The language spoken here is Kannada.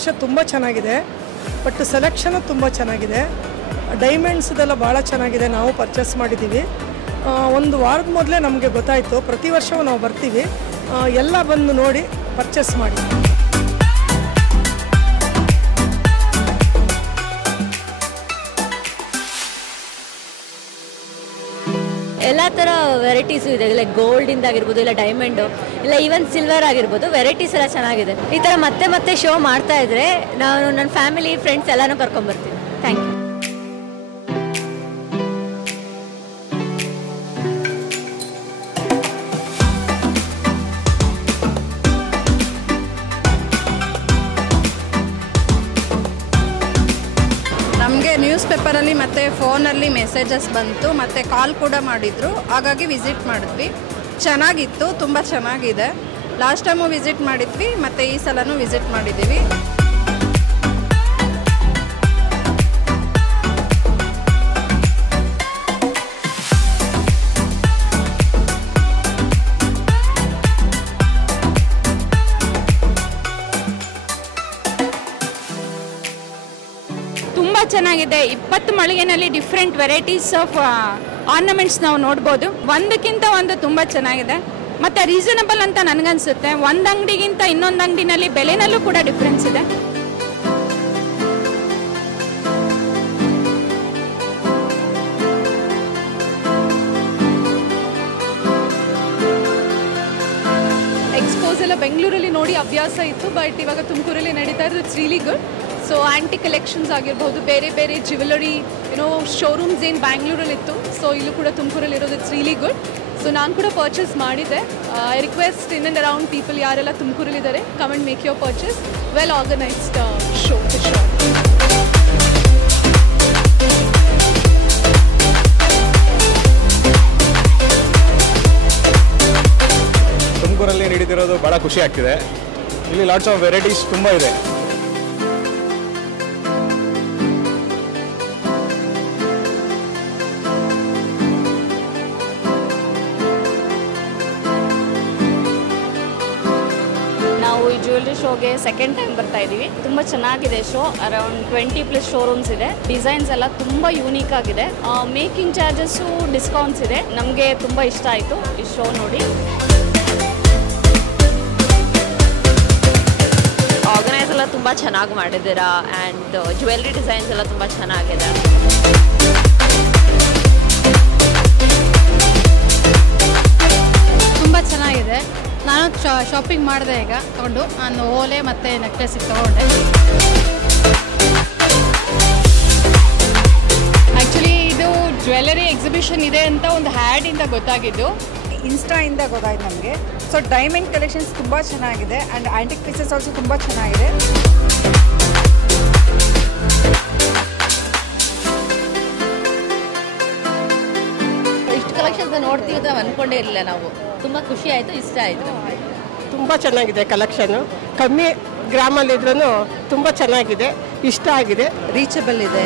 ವರ್ಷ ತುಂಬ ಚೆನ್ನಾಗಿದೆ. ಬಟ್ ಸೆಲೆಕ್ಷನು ತುಂಬ ಚೆನ್ನಾಗಿದೆ. ಡೈಮಂಡ್ಸ್ದೆಲ್ಲ ಭಾಳ ಚೆನ್ನಾಗಿದೆ. ನಾವು ಪರ್ಚೇಸ್ ಮಾಡಿದ್ದೀವಿ. ಒಂದು ವಾರದ ಮೊದಲೇ ನಮಗೆ ಗೊತ್ತಾಯಿತು. ಪ್ರತಿ ವರ್ಷವೂ ನಾವು ಬರ್ತೀವಿ. ಎಲ್ಲ ಬಂದು ನೋಡಿ ಪರ್ಚೇಸ್ ಮಾಡಿ. ಎಲ್ಲ ಥರ ವೆರೈಟೀಸು ಇದೆ. ಲೈಕ್ ಗೋಲ್ಡಿಂದ ಆಗಿರ್ಬೋದು, ಇಲ್ಲ ಡೈಮಂಡು, ಇಲ್ಲ ಈವನ್ ಸಿಲ್ವರ್ ಆಗಿರ್ಬೋದು. ವೆರೈಟೀಸ್ ಎಲ್ಲ ಚೆನ್ನಾಗಿದೆ. ಈ ಥರ ಮತ್ತೆ ಮತ್ತೆ ಶೋ ಮಾಡ್ತಾ ಇದ್ರೆ ನಾನು ನನ್ನ ಫ್ಯಾಮಿಲಿ ಫ್ರೆಂಡ್ಸ್ ಎಲ್ಲನೂ ಕರ್ಕೊಂಡ್ಬರ್ತೀನಿ. Thank you. ನಮಗೆ ನ್ಯೂಸ್ ಪೇಪರಲ್ಲಿ ಮತ್ತು ಫೋನಲ್ಲಿ ಮೆಸೇಜಸ್ ಬಂತು ಮತ್ತು ಕಾಲ್ ಕೂಡ ಮಾಡಿದರು. ಹಾಗಾಗಿ ವಿಸಿಟ್ ಮಾಡಿದ್ವಿ. ಚೆನ್ನಾಗಿತ್ತು, ತುಂಬ ಚೆನ್ನಾಗಿದೆ. ಲಾಸ್ಟ್ ಟೈಮು ವಿಸಿಟ್ ಮಾಡಿದ್ವಿ ಮತ್ತು ಈ ಸಲನೂ ವಿಸಿಟ್ ಮಾಡಿದ್ದೀವಿ. ತುಂಬ ಚೆನ್ನಾಗಿದೆ. 20 ಮಳಿಗೆನಲ್ಲಿ ಡಿಫ್ರೆಂಟ್ ವೆರೈಟೀಸ್ ಆಫ್ ಆರ್ನಮೆಂಟ್ಸ್ ನಾವು ನೋಡ್ಬೋದು. ಒಂದಕ್ಕಿಂತ ಒಂದು ತುಂಬ ಚೆನ್ನಾಗಿದೆ ಮತ್ತು ರೀಸನಬಲ್ ಅಂತ ನನಗನ್ಸುತ್ತೆ. ಒಂದು ಅಂಗಡಿಗಿಂತ ಇನ್ನೊಂದು ಅಂಗಡಿನಲ್ಲಿ ಬೆಲೆನಲ್ಲೂ ಕೂಡ ಡಿಫ್ರೆನ್ಸ್ ಇದೆ. ಎಕ್ಸ್ಪೋಸ್ ಎಲ್ಲ ಬೆಂಗಳೂರಲ್ಲಿ ನೋಡಿ ಅಭ್ಯಾಸ ಇತ್ತು, ಬಟ್ ಇವಾಗ ತುಮಕೂರಲ್ಲಿ ನಡೀತಾ ಇರೋದು. It's really good. So anti collections ಆಗಿರ್ಬೋದು, ಬೇರೆ ಬೇರೆ ಜ್ಯುವೆಲರಿ ಶೋರೂಮ್ಸ್ ಏನು ಬ್ಯಾಂಗ್ಳೂರಲ್ಲಿ ಇತ್ತು, ಸೊ ಇಲ್ಲೂ ಕೂಡ ತುಮಕೂರಲ್ಲಿ ಇರೋದು. It's really good. ಸೊ ನಾನು ಕೂಡ ಪರ್ಚೇಸ್ ಮಾಡಿದ್ದೆ. I request in and around people ಯಾರೆಲ್ಲ ತುಮಕೂರಲ್ಲಿದ್ದಾರೆ, come and make your purchase. Well organised show for sure. ತುಮಕೂರಲ್ಲಿ ನಡೀತಿರೋದು ಭಾಳ ಖುಷಿ ಆಗ್ತಿದೆ. ಇಲ್ಲಿ ಲಾಟ್ಸ್ ಆಫ್ ವೆರೈಟೀಸ್ ತುಂಬ ಇದೆ. ನಾವು ಈ ಜ್ಯುವೆಲ್ರಿ ಶೋಗೆ ಸೆಕೆಂಡ್ ಟೈಮ್ ಬರ್ತಾ ಇದ್ದೀವಿ. ತುಂಬ ಚೆನ್ನಾಗಿದೆ ಶೋ. ಅರೌಂಡ್ 20+ ಶೋರೂಮ್ಸ್ ಇದೆ. ಡಿಸೈನ್ಸ್ ಎಲ್ಲ ತುಂಬ ಯೂನಿಕ್ ಆಗಿದೆ. ಮೇಕಿಂಗ್ ಚಾರ್ಜಸ್ಸು ಡಿಸ್ಕೌಂಟ್ಸ್ ಇದೆ. ನಮಗೆ ತುಂಬ ಇಷ್ಟ ಆಯಿತು ಈ ಶೋ ನೋಡಿ. ಆರ್ಗನೈಸ್ ಎಲ್ಲ ತುಂಬ ಚೆನ್ನಾಗಿ ಮಾಡಿದ್ದೀರಾ. ಆ್ಯಂಡ್ ಜ್ಯುವೆಲ್ರಿ ಡಿಸೈನ್ಸ್ ಎಲ್ಲ ತುಂಬ ಚೆನ್ನಾಗಿದೆ. ತುಂಬ ಚೆನ್ನಾಗಿದೆ. ನಾನು ಶಾಪಿಂಗ್ ಮಾಡಿದೆ ಈಗ ತಗೊಂಡು. ನಾನು ಓಲೆ ಮತ್ತು ನೆಕ್ಲೆಸಿಗೆ ತೊಗೊಂಡೆ. ಆ್ಯಕ್ಚುಲಿ ಇದು ಜ್ಯುವೆಲರಿ ಎಕ್ಸಿಬಿಷನ್ ಇದೆ ಅಂತ ಒಂದು ಹ್ಯಾಡಿಂದ ಗೊತ್ತಾಗಿದ್ದು. ಇನ್ಸ್ಟಾಯಿಂದ ಗೊತ್ತಾಯ್ತು ನಮಗೆ. ಸೊ ಡೈಮಂಡ್ ಕಲೆಕ್ಷನ್ಸ್ ತುಂಬ ಚೆನ್ನಾಗಿದೆ ಆ್ಯಂಡ್ ಆ್ಯಂಟಿಕ್ ಪೀಸಸ್ ಆಲ್ಸೋ ತುಂಬ ಚೆನ್ನಾಗಿದೆ. ಇಷ್ಟು ಕಲೆಕ್ಷನ್ಸ್ ನೋಡ್ತೀವಿ ಅಂತ ಅಂದ್ಕೊಂಡೇ ಇರಲಿಲ್ಲ ನಾವು. ತುಂಬ ಖುಷಿ ಆಯಿತು, ಇಷ್ಟ ಆಯಿತು ನಮಗೆ. ತುಂಬ ಚೆನ್ನಾಗಿದೆ ಕಲೆಕ್ಷನು. ಕಮ್ಮಿ ಗ್ರಾಮಲ್ಲಿದ್ರೂ ತುಂಬ ಚೆನ್ನಾಗಿದೆ, ಇಷ್ಟ ಆಗಿದೆ. ರೀಚಬಲ್ ಇದೆ.